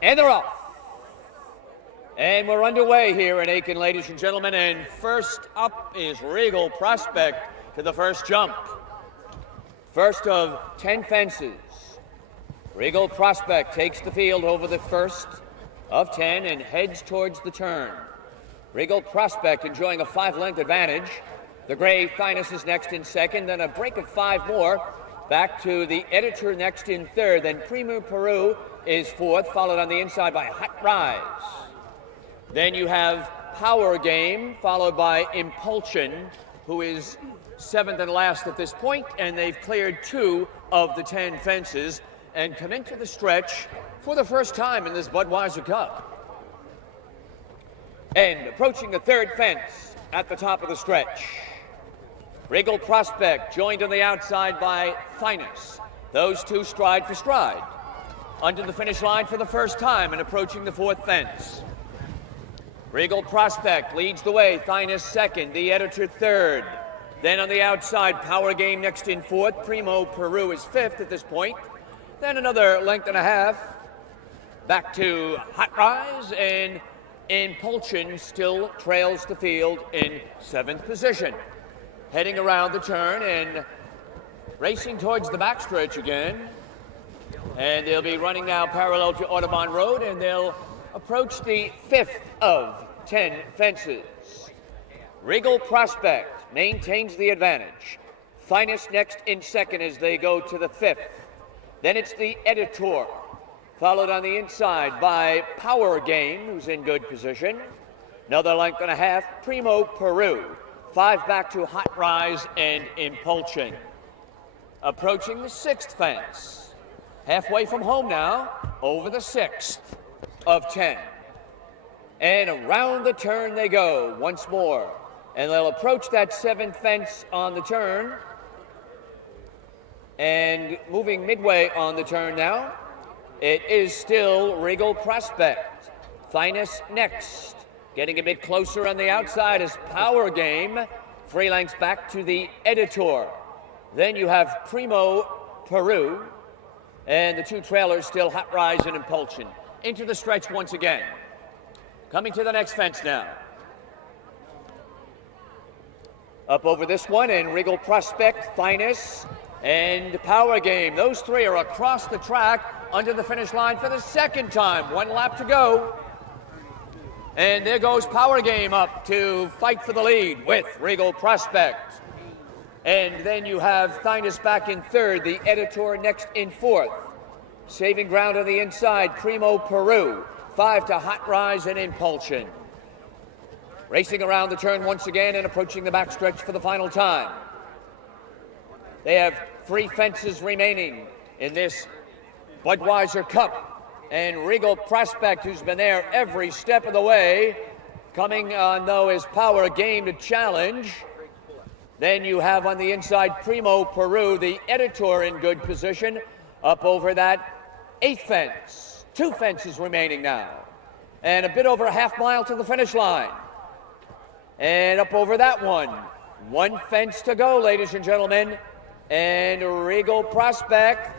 And they're off. And we're underway here in Aiken, ladies and gentlemen, and first up is Regal Prospect to the first jump. First of 10 fences. Regal Prospect takes the field over the first of 10 and heads towards the turn. Regal Prospect enjoying a 5-length advantage. The gray Finus is next in second, then a break of 5 more. Back to the Editor next in third, then Primo Peru is fourth, followed on the inside by Hot Rise. Then you have Power Game, followed by Impulsion, who is seventh and last at this point, and they've cleared 2 of the 10 fences and come into the stretch for the first time in this Budweiser Cup. And approaching the third fence at the top of the stretch. Regal Prospect joined on the outside by Finus. Those two stride for stride. Under the finish line for the first time and approaching the fourth fence. Regal Prospect leads the way, Finus second, the Editor third. Then on the outside, Power Game next in fourth. Primo Peru is fifth at this point. Then another length and a half. Back to Hot Rise, and Impulsion still trails the field in seventh position. Heading around the turn and racing towards the backstretch again. And they'll be running now parallel to Audubon Road, and they'll approach the fifth of 10 fences. Regal Prospect maintains the advantage. Finus next in second as they go to the fifth. Then it's the Editor, followed on the inside by Power Game, who's in good position. Another length and a half, Primo Peru. 5 back to Hot Rise and Impulsion. Approaching the sixth fence. Halfway from home now, over the sixth of 10. And around the turn they go once more. And they'll approach that seventh fence on the turn. And moving midway on the turn now, it is still Regal Prospect. Finus next. Getting a bit closer on the outside is Power Game. 3 lengths back to the Editor. Then you have Primo Peru. And the 2 trailers still Hot Rise and Impulsion. Into the stretch once again. Coming to the next fence now. Up over this one, and Regal Prospect, Finus, and Power Game. Those 3 are across the track under the finish line for the second time. 1 lap to go. And there goes Power Game up to fight for the lead with Regal Prospect. And then you have Finus back in third, the Editor next in fourth. Saving ground on the inside, Primo Peru. 5 to Hot Rise and Impulsion. Racing around the turn once again and approaching the backstretch for the final time. They have 3 fences remaining in this Budweiser Cup. And Regal Prospect, who's been there every step of the way, coming on though is Power Game to challenge. Then you have on the inside Primo Peru, the Editor in good position, up over that 8th fence. 2 fences remaining now. And a bit over a half mile to the finish line. And up over that one. 1 fence to go, ladies and gentlemen. And Regal Prospect.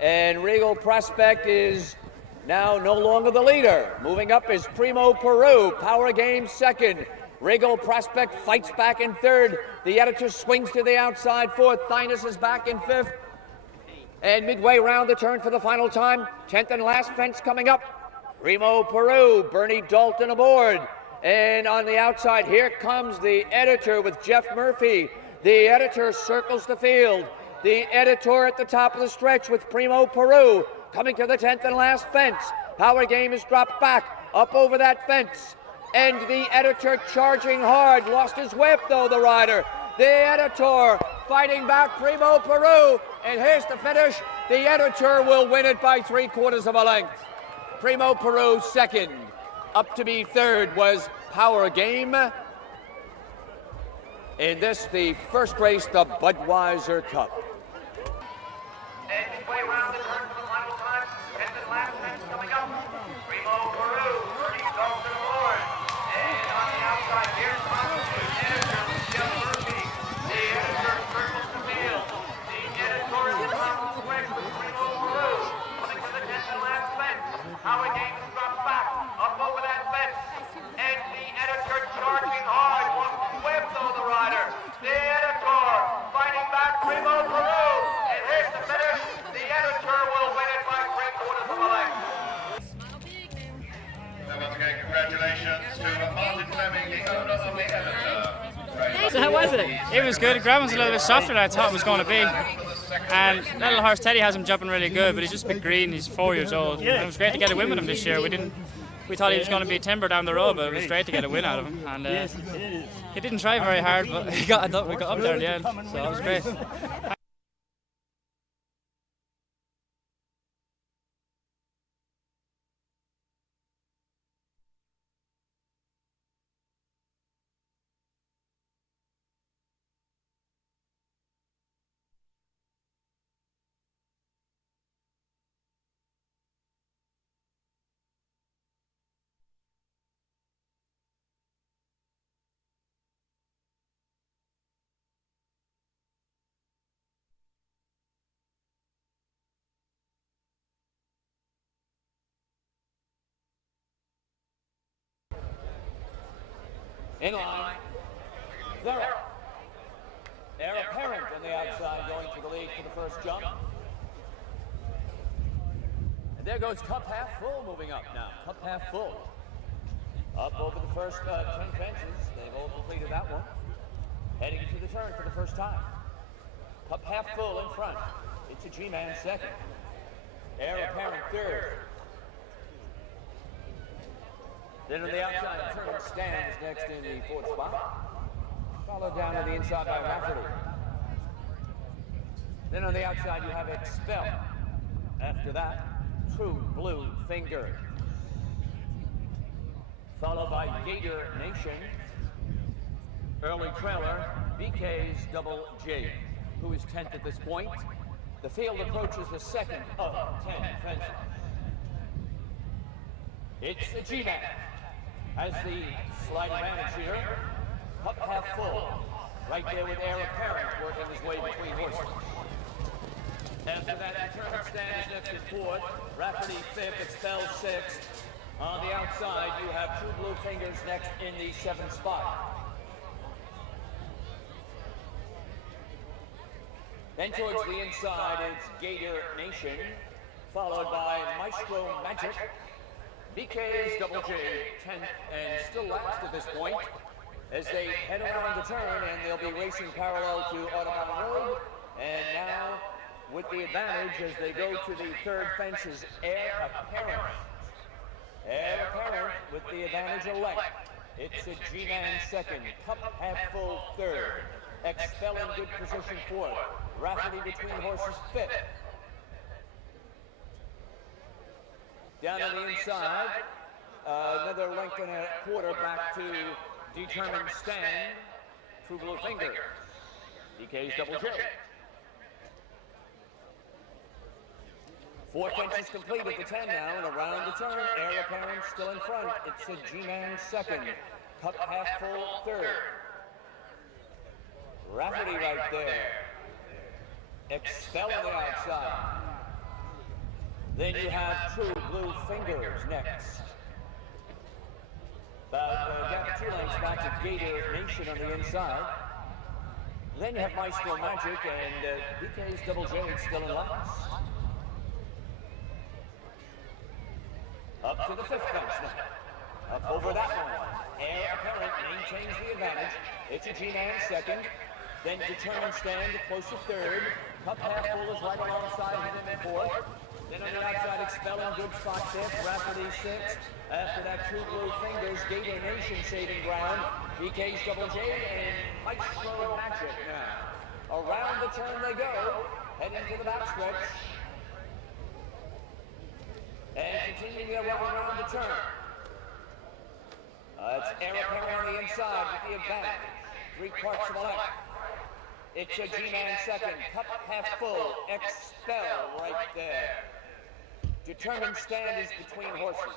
And Regal Prospect is now no longer the leader. Moving up is Primo Peru. Power Game second. Regal Prospect fights back in third. The Editor swings to the outside fourth. Finus is back in fifth. And midway round the turn for the final time. 10th and last fence coming up. Primo Peru, Bernie Dalton aboard. And on the outside, here comes the Editor with Jeff Murphy. The Editor circles the field. The Editor at the top of the stretch with Primo Peru. Coming to the 10th and last fence. Power Game is dropped back up over that fence. And the Editor charging hard. Lost his whip though, the rider. The Editor fighting back Primo Peru. And here's the finish. The Editor will win it by 3/4 of a length. Primo Peru second. Up to be third was Power Game. In this, the first race, the Budweiser Cup. And midway around the turn for the final time. 10th and last fence coming up. Primo Peru, Bernie Dalton aboard. And on the outside, here comes the Editor with Jeff Murphy. The Editor circles the field. The Editor is on the stretch with Primo Peru. Coming to the 10th and last fence. Power It was good. The ground was a little bit softer than I thought it was going to be. And little horse Teddy has him jumping really good, but he's just a bit green. He's 4 years old. And it was great to get a win with him this year. We thought he was going to be timber down the road, but it was great to get a win out of him. And he didn't try very hard, but we got up there at the end, so it was great. In line, Vera. Heir apparent on the outside, going to the lead for the first jump. And there goes Cup Half Full moving up now. Cup Half Full. Up over the first 10 fences. They've all completed that one. Heading to the turn for the first time. Cup Half Full in front. It's a G-Man second. Heir apparent third. Then on the outside, Turtle Stand is next in the fourth spot. Followed down to the inside by Rafferty. Then on the outside, you have Expel. After that, True Blue Finger. Followed by Gator Nation. Early trailer, BK's Double J, who is 10th at this point. The field approaches the second of 10 fences. It's the G-Man. Has the slight advantage here. Cup Half Full. Right there with Heir apparent working his way between horses. After that, Turtle Stand is next in fourth. Rafferty fifth, Expel sixth. On the outside, you have True Blue Fingers next in the seventh spot. Then towards the inside, it's Gator Nation, followed by Maestro Magic. BK's Double J, 10th and still last at this point, as they head around the turn, and they'll be racing parallel to Audubon Road. And now, with the advantage as they go to the third fences, Heir apparent. Heir apparent with the advantage of length. It's a G-Man second, Cup Half Full third, Expel in good position fourth, Rafferty between horses fifth. Down on the inside, another length and a quarter back to Determined Stand, True Blue Finger, BK's Double J. Four fences complete at the 10 now, and around the turn, Heir apparent still in front. It's a G-Man second, Cup Half Full third. Rafferty right there. Expel on the outside. Then you have True Blue Fingers next. About gap 2 lengths back to Gator Nation on the inside. Then you have Maestro Magic and BK's Double J still in last. Up to the fifth fence now. Up over that one. Heir apparent maintains the advantage. It's a G-Man second. Then Determined Stand close to third. Cup Half Full is right alongside him in fourth. Then on the outside, Expel in good spot fifth, Rafferty sixth. After that, True Blue Fingers, Gator Nation saving ground. BK's Double J and Maestro Magic now. Around the turn they go, heading to the backstretch. And continuing their run around the turn. It's Heir apparent on the inside with the advantage. 3/4 to the left. It's a G-Man second, Cup Half Full, Expel right there. Determined Stand is between horses.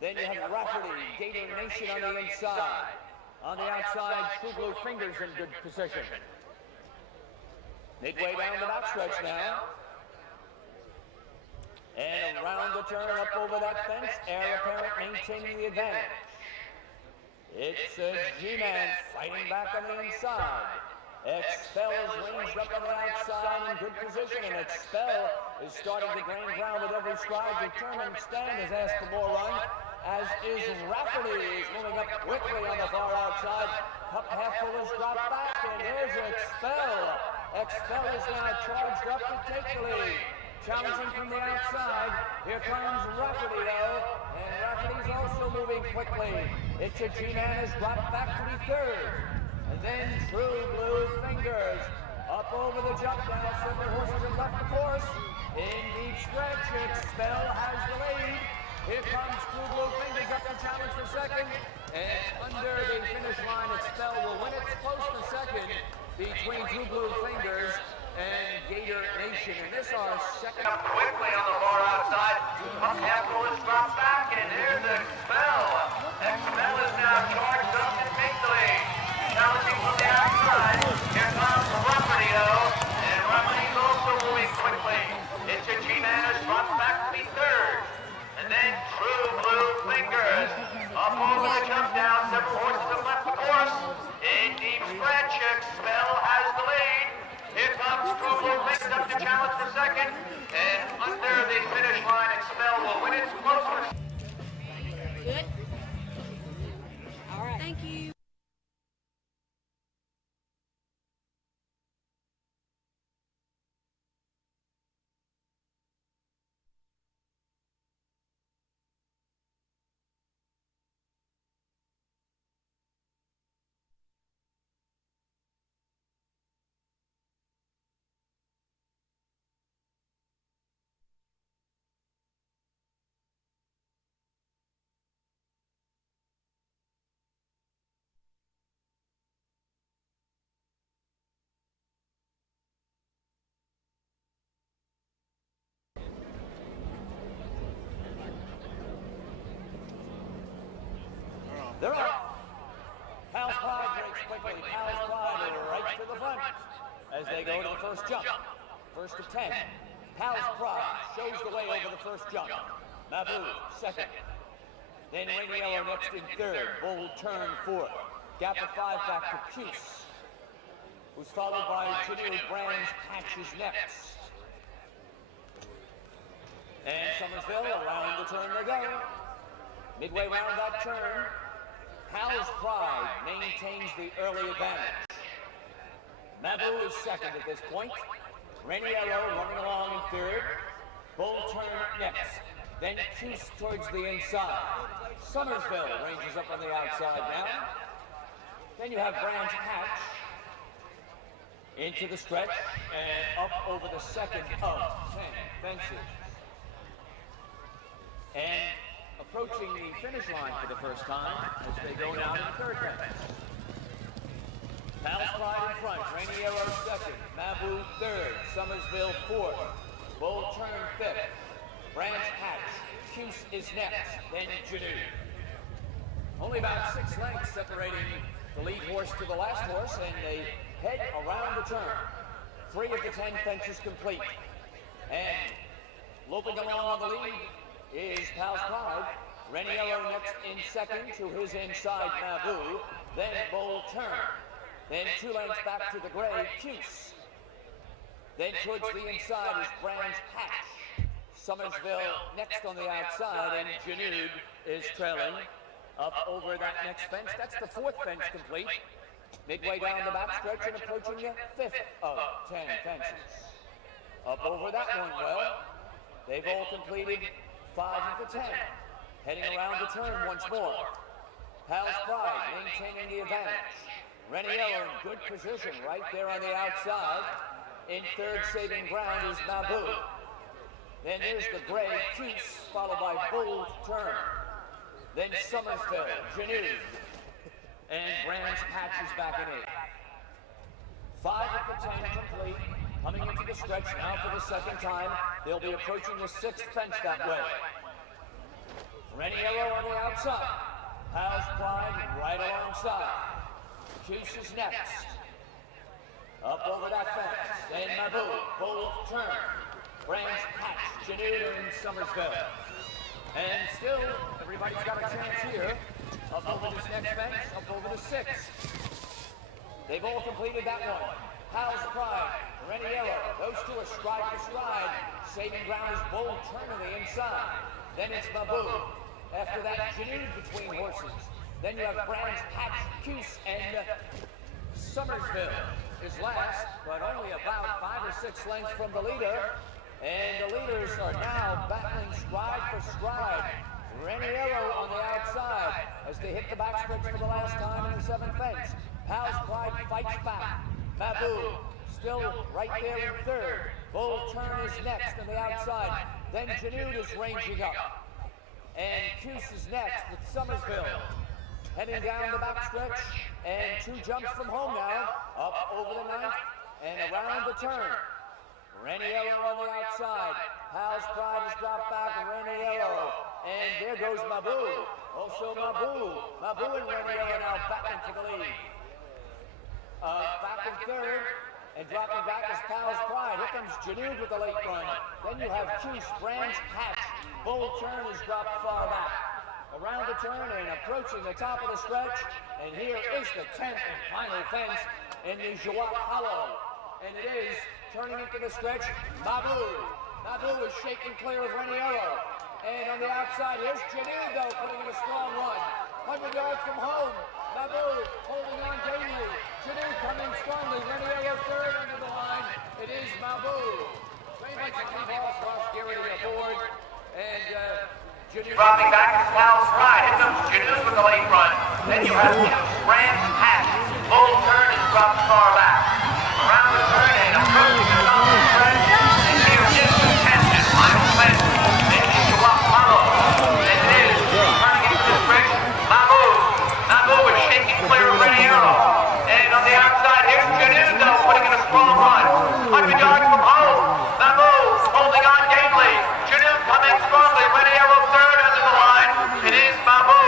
Then you have Rafferty, Gator Nation on the inside. On the outside, True Blue Fingers in good position. Midway down the backstretch now. And around the turn, up over that fence, Heir apparent maintaining the advantage. It's a G-Man fighting back on the inside. Expel is ranged up on the outside in good position, and Expel is starting to gain ground with every stride. Determined Stand has asked for more run, as is Rafferty, is moving up quickly on the far outside. cup half full is dropped back, and there's Expel. Expel is now charged up to take the lead. Challenging from the outside, here comes Rafferty though, and Rafferty's also moving quickly. It's a G-Man has dropped back to be third. And then True Blue Fingers up over the jump now. Several horses have left the course. In deep stretch, Expel has the lead. Here comes True Blue Fingers up to challenge for second. And under the finish line, Expel will win it. Close for second between True Blue Fingers and Gator Nation. And this our second. Up quickly on the far outside. Up Temple is dropped back, and there's Expel. Expel is now charged up to take the lead. Challenging from the outside. Here comes Rafferty and Rafferty's also moving quickly. It's a G-Man has dropped back to be third. And then True Blue Fingers. Up over the jump down, several horses have left the course. In deep stretch, Expel has the lead. Here comes True Blue Fingers up to challenge for second. And under the finish line, Expel will win it. Closer. Good. All right. Thank you. They're up. Pal's Pride breaks quickly. Pal's Pride right to the front as they go to the first jump. First of 10. Pal's Pride shows the way over the first jump. Naboo, second. Then Rainy Yellow next in third. Bold Turn fourth. Gap of 5 back to Puce, who's followed by Janu Brands Patches next. And Somersville around the turn they go. Midway round that turn, Pal's Pride maintains the early advantage. Naboo is second at this point. Rainy Yellow running along in third. Bold Turn next. Then Puce towards the inside. Somersville ranges up on the outside now. Then you have Brands Hatch into the stretch and up over the second of 10 fences. And approaching the finish line for the first time as they go down to the third fence. Pal's Pride in front, Rainy Yellow second, Naboo third, Somersville fourth, Bold Turn fifth, Brands Hatch, Puce is next, then Janu. Only about 6 lengths separating the lead horse to the last horse, and they head around the turn. 3 of the 10 fences complete. And loping along on the lead is Pal's Pride. Rainy Yellow next in second to his inside Naboo, then Bold Turn. Then 2 lengths back to the gray, Puce. Then towards the inside is Brands Hatch. Somersville next on the outside, and Janud is trailing up over that next fence. That's the 4th fence complete. Midway down the backstretch and approaching the 5th of 10 fences. Up over that one well. They've all completed 5 of the 10. Heading around the turn once more. Pal's Pride maintaining the advantage. Rainy Yellow in good position right there on the outside. In third saving ground is Naboo. Then there's the gray Puce, followed by Bold Turn. Then Somersville, Janu, and Brands Patches back in 8. 5 of the 10 complete. Coming into the stretch now for the second time. They'll be approaching the 6th fence that way. Rainy Yellow on the outside. Pal's Pride right alongside. Puce is next. Up over that fence. Then Naboo, Bold Turn. Brands Hatch, Janu, and Somersville. And still, everybody's got a chance here. Up over this next fence, up over the 6th. They've all completed that one. Pal's Pride, Rainy Yellow, those 2 are stride for stride. Saving ground is Bold Turn on the inside. Then it's Naboo. After that, Janud between horses. Then you have Brands Hatch, Cuse, and Summersville is last, but only about 5 or 6 lengths from the leader. And the leaders are now battling stride for stride. Raniero on the outside as they hit the backstretch for the last time in the 7th fence. Pal's Pride fights back. Babu still right there in 3rd. Bull Turn is next on the outside. Then Janud is ranging up. And Cuse is next with Summersville. Heading down the backstretch, and 2 jumps from home now, up over the 9th and around the turn. Raniero on the outside. Pal's Pride has dropped back, Raniero. And there goes Mabu. Also Mabu. Mabu and Raniero now battling for the lead. Back in 3rd, and dropping back is Pal's Pride. Here comes Janud with the late run. Then you have Cuse, Brands Hatch. Bull Turn has dropped far back. Around the turn and approaching the top of the stretch. And here is the 10th and final fence in the JUAC Hollow. And it is turning into the stretch. Mabu. Mabu is shaking clear of Raniero. And on the outside, here's Janud, though, putting in a strong run. 100 yards from home. Mabu holding on gamely. Janud coming strongly. Raniero 3rd under the line. It is Mabu. Train like to keep off. Ross Garrity aboard. And Dropping back is Pal's Pride. Here comes Janud with the late run. Then you have Cuse, Brands Hatch. Bull Turn is dropped far back. Around the turn and approaching the top of the stretch. And here is the 10th and final fence in the JUAC Hollow. And it is turning into the stretch. Mabu. Mabu is shaking clear of Raniero. And on the outside, here's Janud, though, putting in a strong run. 100 yards from home. Mabu holding on gamely. Janud coming strongly. Raniero 3rd under the line. It is Mabu.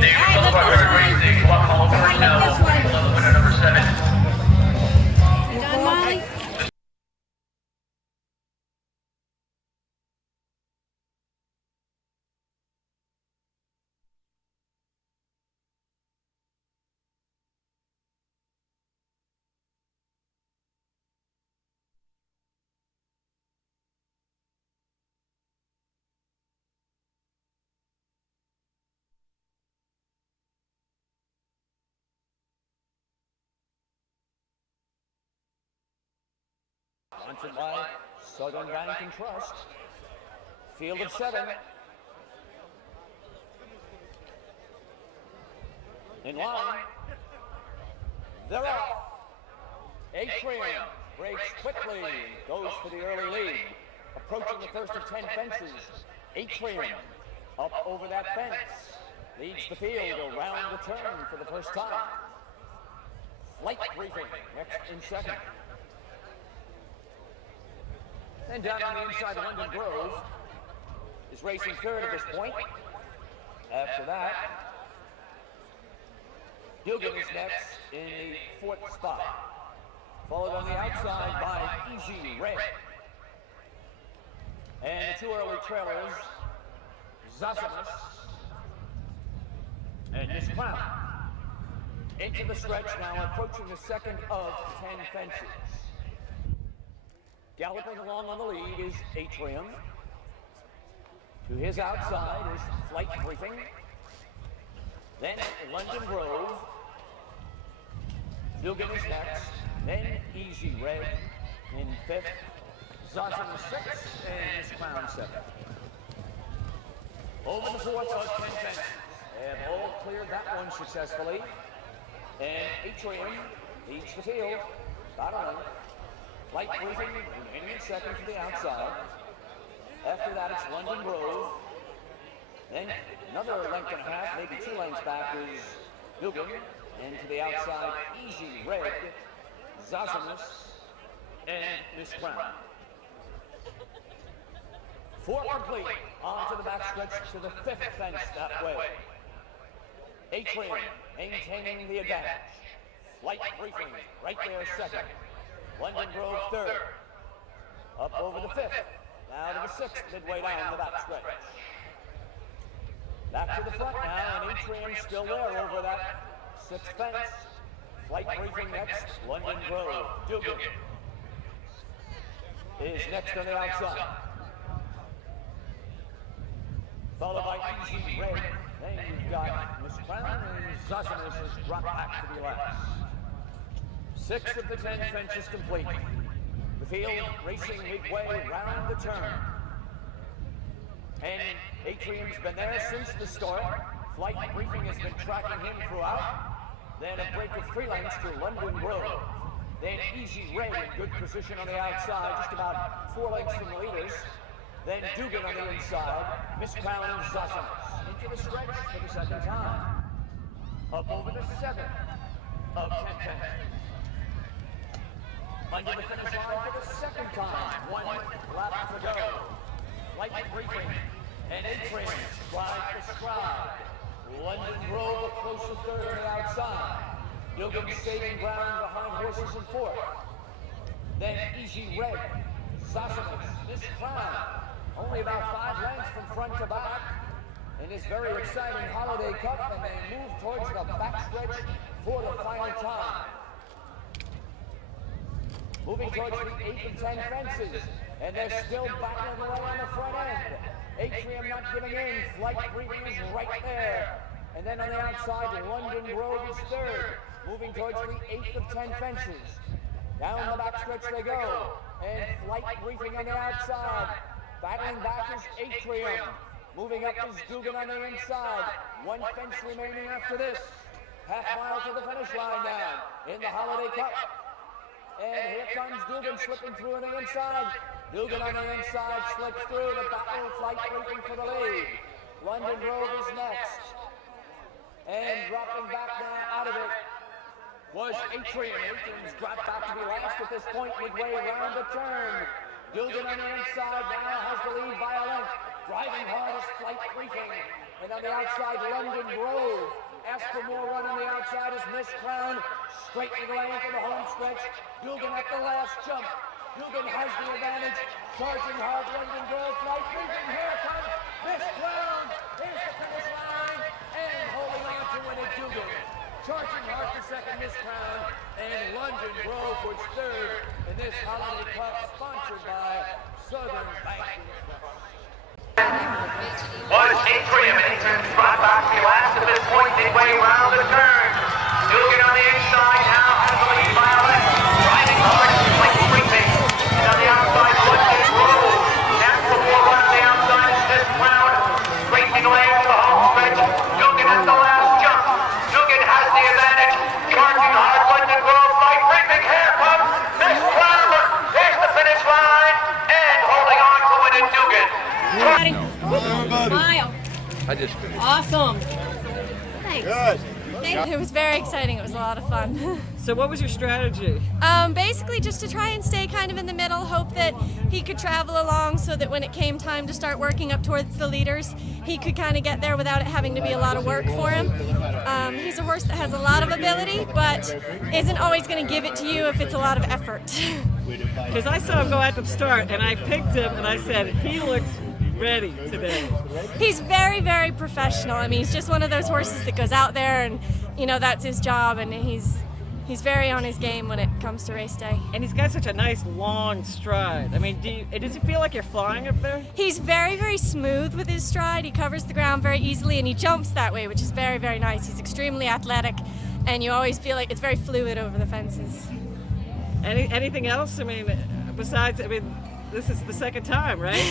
The results of our third race, the JUAC Hollow first now. Winner number 7. You done, Molly? Sponsored by Southern Bank and Trust. Field of 7. In line. They're off. Atrium breaks quickly, goes for the early lead. Approaching the first of 10 fences. Atrium up over that fence. Leads the field around the turn for the first time. Flight briefing next in 2nd. Then down on the inside, London Grove is racing 3rd at this point. After that, Dugan is next in the 4th spot. Followed on the outside by Easy Red. And the 2 early trailers, Zosimus and Miss Crown. Into the stretch now, approaching the 2nd of 10 fences. Galloping along on the lead is Atrium. To his outside is Flight Briefing. Then London Grove. Dugan is next. Then Easy Red in 5th. Zosimus 6th and Miss Crown 7th. Over the 4th of 10 fences. They have all cleared that one successfully. And Atrium leads the field. Battling. Light Briefing remaining in 2nd to the outside. After that, it's London Grove. Then another length and a half, maybe 2 lengths back is Dugan. And to the outside, Easy Red, Zosimus, and Miss Crown. 4 complete. On to the backstretch to the 5th fence that way. Atrium maintaining the advantage. Light Briefing right there 2nd. London Grove 3rd. Up over the 5th. Now to the 6th, midway down the backstretch. Back to the front now, and Atrium still there over that 6th fence. Flight Briefing next, London Grove. Dugan is next on the outside. Followed by Easy Red Then you've got Miss Crown and Zosimus has dropped back to be last. 6 of the 10 fences complete. The field racing midway round the turn. And Atrium's been there since the start. Flight briefing has been tracking him throughout. Then a break of 3 lengths to London Grove. Then Easy Ray in good position on the outside, just about 4 lengths from the leaders. Then Dugan on the inside, Miss Crown and Zosimus into the stretch for the second time. Up over the 7 of 10 fences. Under the finish line for the second time. 1 lap to go. Flight briefing. And Atrium, stride for stride. London Grove a closer third on the outside. Dugan saving ground behind horses in 4th. Then Easy Red, Zosimus, Miss Crown. Only about 5 lengths from front to back. In this very exciting Holiday Cup, and they move towards the backstretch for the final time. Moving towards the 8 and 10 fences, and they're still battling away on the front end. Atrium not giving in, flight briefing is right there. And then on the outside, London Grove is 3rd, moving towards the 8th of 10 fences. Down the backstretch they go, and flight briefing on the outside. Battling back is Atrium. Moving up is Dugan on the inside. 1 fence remaining after this. Half mile to the finish line now in the Holiday Cup. And here comes Dugan slipping through on the inside. Dugan on the inside slips through the battle, flight briefing for the lead. London Grove is next. And dropping back now out of it was Atrium. Atrium's dropped back to be last at this point midway round the turn. Dugan on the inside now has the lead by a length. Driving hard is flight briefing. And on the outside, London Grove. Asked for more run on the outside is Miss Crown. Straightening away for the home stretch. Dugan at the last jump. Dugan has the advantage. Charging hard, London Grove. Flight briefing. Here comes Miss Crown. Here's the finish line. And holding on to it is Dugan. Charging hard for second, Miss Crown. And London Grove was 3rd in this Holiday Cup, sponsored by Southern Bank. Was Atrium, and Atrium's brought back to last at this point, midway round the turn. Dugan on the inside now has the lead by a length. Driving hard, flight briefing. And on the outside, London Grove. Down for 4 runs the outside is Miss Crown. Straightening away for the home stretch. Dugan at the last jump. Dugan has the advantage. Charging hard, London Grove. Flight briefing. Here comes Miss Crown. There's the finish line. And holding on to it is Dugan. Smile. I just finished. Awesome. Thanks. Good. It was very exciting. It was a lot of fun. So what was your strategy? Basically just to try and stay kind of in the middle, hope that he could travel along so that when it came time to start working up towards the leaders, he could kind of get there without it having to be a lot of work for him. He's a horse that has a lot of ability, but isn't always going to give it to you if it's a lot of effort. Because I saw him go at the start, and I picked him, and I said, he looks ready today. He's very, very professional. I mean, he's just one of those horses that goes out there and, you know, that's his job, and he's very on his game when it comes to race day. And he's got such a nice long stride. I mean, does it feel like you're flying up there? He's very, very smooth with his stride. He covers the ground very easily, and he jumps that way, which is very, very nice. He's extremely athletic, and you always feel like it's very fluid over the fences. Anything else? I mean, besides, this is the second time, right?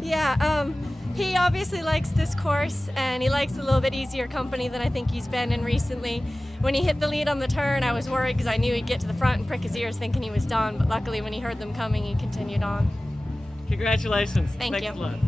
Yeah, he obviously likes this course, and he likes a little bit easier company than I think he's been in recently. When he hit the lead on the turn, I was worried because I knew he'd get to the front and prick his ears thinking he was done, but luckily when he heard them coming, he continued on. Congratulations. Thank you. Thanks a lot.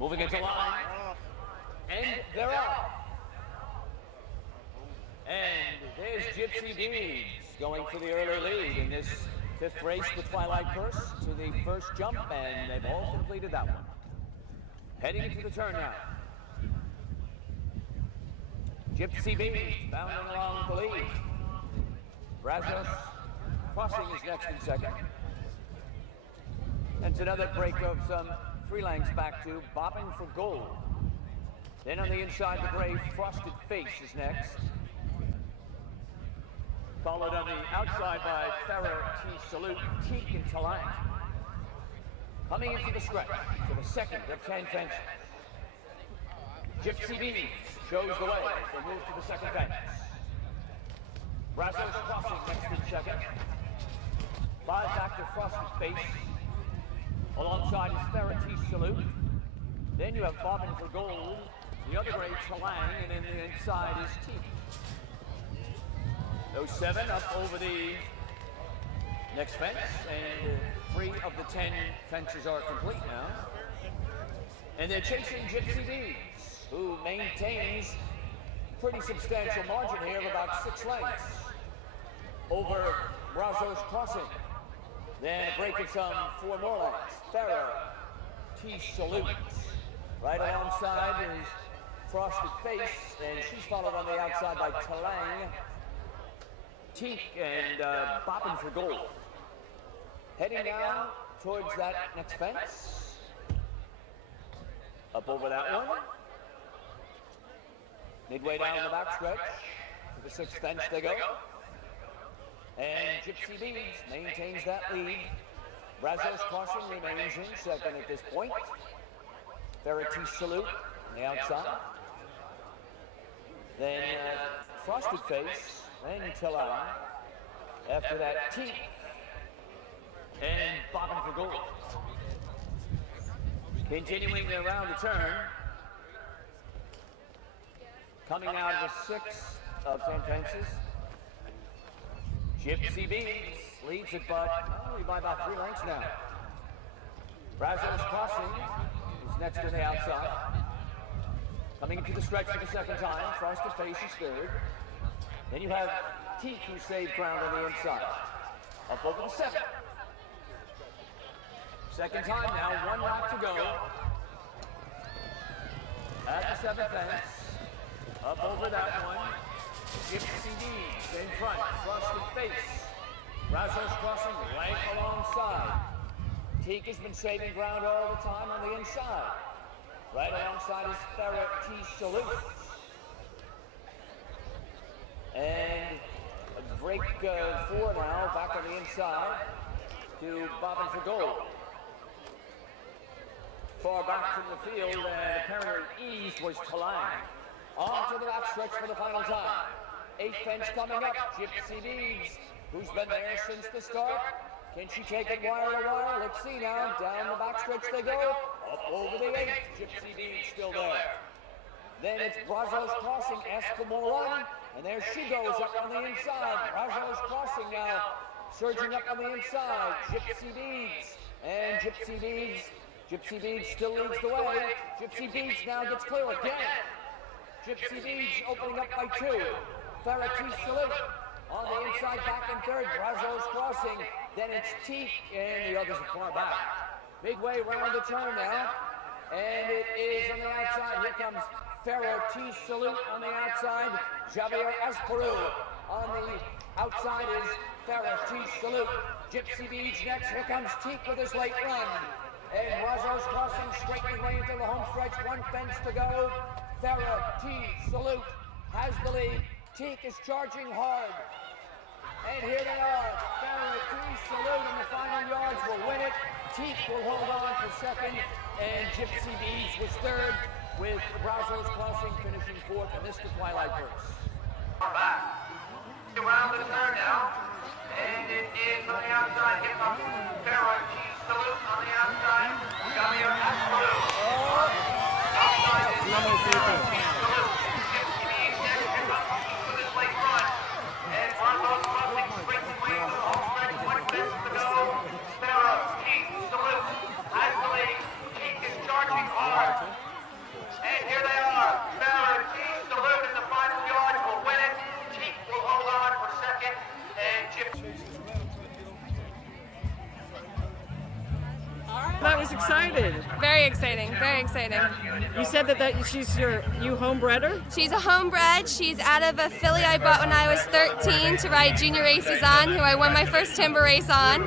Moving into line. And they're off. And there's Gypsy Beads going for the early lead in this Fifth race, the Twilight purse to the first jump, and they've all completed that one. Heading into the turn now. Gypsy Bee bounding along the lead. Brazos Crossing is next in second. And it's another break of some 3 lengths back to Bobbing for Gold. Then on the inside, the gray Frosted Face is next. Followed on the outside by Farah T. Salute, Teak, and Talang. Coming into the stretch for the second of 10 fences. Gypsy Bee shows the way to move to the second fence. Brazos Crossing next in second. 5 back to Frosted Face. Alongside is Farah T. Salute. Then you have Bobbing for Gold. The other gray, Talang, and in the inside is Teak. Those 7 up over the next fence, and 3 of the 10 fences are complete now. And they're chasing Gypsy Bees, who maintains pretty substantial margin here of about 6 lengths over Brazos Crossing. Then a break of some 4 more lengths. Farah T. Salute. Right alongside is Frosted Face, and she's followed on the outside by Talang, Teak, and Bobbing for Gold. Heading now towards that next fence. Up over that one. Midway down the backstretch to the 6th fence they go. And Gypsy Bees maintains that lead. Brazos Crossing remains in second at this point. Farah T. Salute on the outside. Then Frosted Face, then Talang. After that, Teak, and Bobbing for Gold. Continuing around the turn. Coming out of the 6th of 10 fences. Gypsy Bees leads it, but only by about 3 lengths now. Brazos Crossing is next on the outside. Coming into the stretch for the second time, Frosted Face is third. Then you have Teak, who saved ground on the inside. Up over the 7th. Second time now, 1 lap to go. At the 7th fence. Up over that one. Gypsy Bees in front, Frosted Face. Brazos Crossing right alongside. Teak has been saving ground all the time on the inside. Right alongside is Farah T. Salute. And a break 4 now, back on the inside to Bobbing for Gold. Far back from the field, and apparently eased was Talang. On to the backstretch for the final time. 8th fence coming up, Gypsy Bees, who's been there since the start. Can she take it wire to wire? Let's see now. Down the backstretch they go. Up over the 8th. Gypsy Bees still there. Then it's Brazos Crossing, ask for more run. And there she goes up on the inside. Brazos Crossing now surging up on the inside. Gypsy Bees. And Gypsy Bees still leads the way. Gypsy Bees now gets clear again. Gypsy Bees opening up by 2. Farah T. Salute on the inside, back in third. Brazos Crossing. Then it's Teak, and the others are far back. Midway round the turn now, and it is on the outside. Here comes Farah T. Salute on the outside. Javier Asperu on the outside is Farah T. Salute. Gypsy Bees next. Here comes Teak with his late run. And Brazos Crossing straightening way into the home stretch. 1 fence to go. Farah T. Salute has the lead. Teak is charging hard. And here they are. Farah T. Salute in the final yards will win it. Teak will hold on for second. And Gypsy Bees was third, with Brazos Crossing finishing 4th. And this is the Twilight purse. Back. Around the turn now. And it is on the outside. Here comes Farah T. Salute on the outside. Javier Asperu. Outside is Farah T. Salute. Gypsy Bees next. Here comes Teak with his late run. And Brazos Crossing straightening way to the home stretch. 1 fence to go. Farah T. Salute has the lead. Teak is charging hard. And here they are. Farah T. Salute in the final yards will win it. Teak will hold on for second. And excited. Very exciting, very exciting. You said that she's you homebred her? She's a homebred. She's out of a filly I bought when I was 13 to ride junior races on, who I won my first timber race on.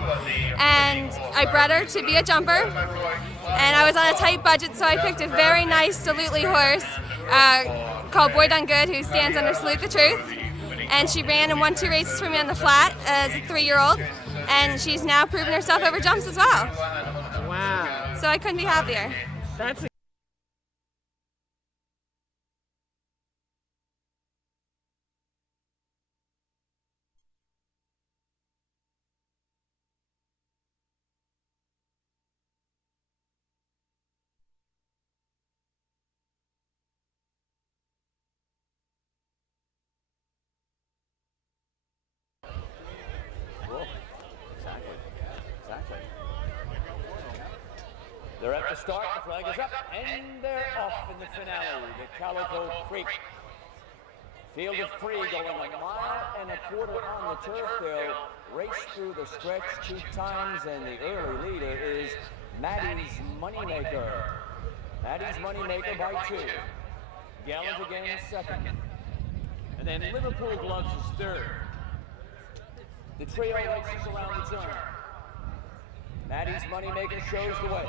And I bred her to be a jumper. And I was on a tight budget, so I picked a very nice Salutely horse called Boy Done Good, who stands under Salute the Truth. And she ran and won 2 races for me on the flat as a 3-year-old. And she's now proven herself over jumps as well. Wow. So I couldn't be happier. That's Exactly. They're at the start, the flag is up, and they're off in the finale, the Calico Creek. Field of 3 going 1.25 miles on the turf. They'll race through the stretch 2 times, and the early leader is Maddie's Moneymaker. Maddie's Moneymaker by 2. Gallant again second. And then Liverpool Gloves is third. The trio races around the turn. Maddie's Moneymaker shows the way.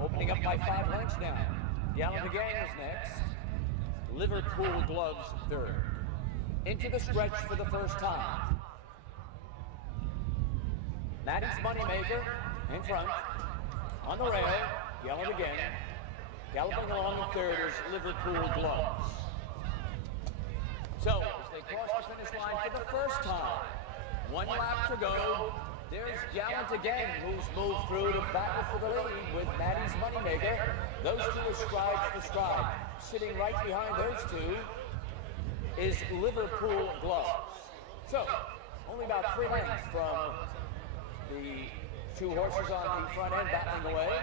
Opening up by 5 lengths now. Gallant again is next. Liverpool Gloves third. Into the stretch for the first time. Maddie's Moneymaker in front. On the rail, Gallant again. Galloping along in third is Liverpool Gloves. So, as they cross the finish line for the first time, 1 lap to go. There's Gallant again, who's moved through to battle for the lead with Maddie's Moneymaker. Those two are stride for stride. Sitting right behind those two is Liverpool Gloves. So, only about 3 lengths from the 2 horses on the front end battling away.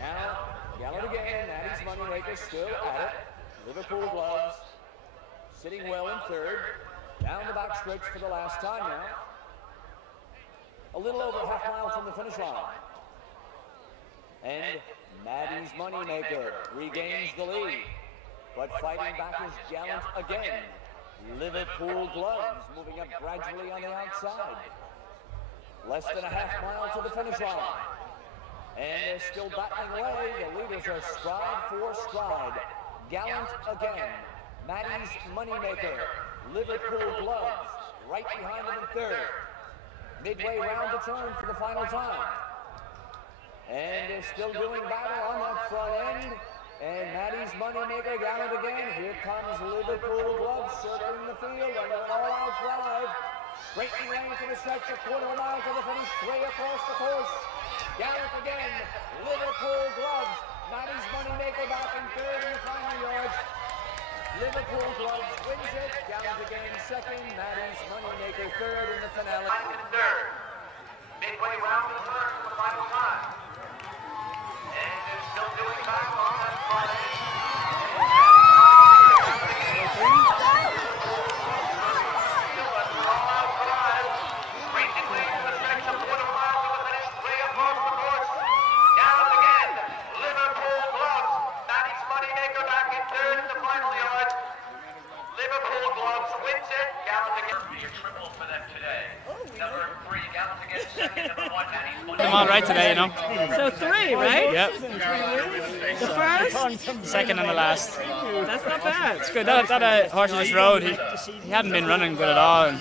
Now, Gallant again, Maddie's Moneymaker still at it. Liverpool Gloves sitting well in third. Down the back stretch for the last time now. A little over half mile from the finish line. And Maddie's Moneymaker regains the lead. But fighting back is Gallant again. Liverpool Gloves moving up gradually on the outside. Less than a half mile to the finish line. And they're still battling away. The leaders are stride for stride. Gallant again. Maddie's Moneymaker. Liverpool Gloves right behind them in third. Midway round the turn for the final time. And they're still doing battle on that front end. And Maddie's Moneymaker, Gallant again. Here comes Liverpool Gloves circling the field under an all-out drive. Straightening lane to the stretch, 1/4 mile to the finish, 3 across the course. Gallant again, Liverpool Gloves. Maddie's Moneymaker back in third in the final yards. Liverpool Gloves wins it. Gallant again second. Maddie's Moneymaker third in the finale. Aiken third. Midway round the turn for the final time. And they're still doing battle on that front end. Liverpool Gloves wins it. Gallant again. Be a triple for them today. Number 3, Gallant again second. Number 1, Maddie's Moneymaker. I'm all right today, you know. so 3, right? Yep. The first? Second and the last. That's not bad. It's good. That horse he just rode, he hadn't been running good at all. And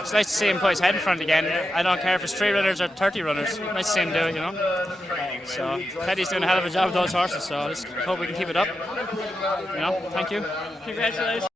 it's nice to see him put his head in front again. I don't care if it's 3 runners or 30 runners. Nice to see him do it, you know. So Teddy's doing a hell of a job with those horses. So I just hope we can keep it up. You know. Thank you. Congratulations.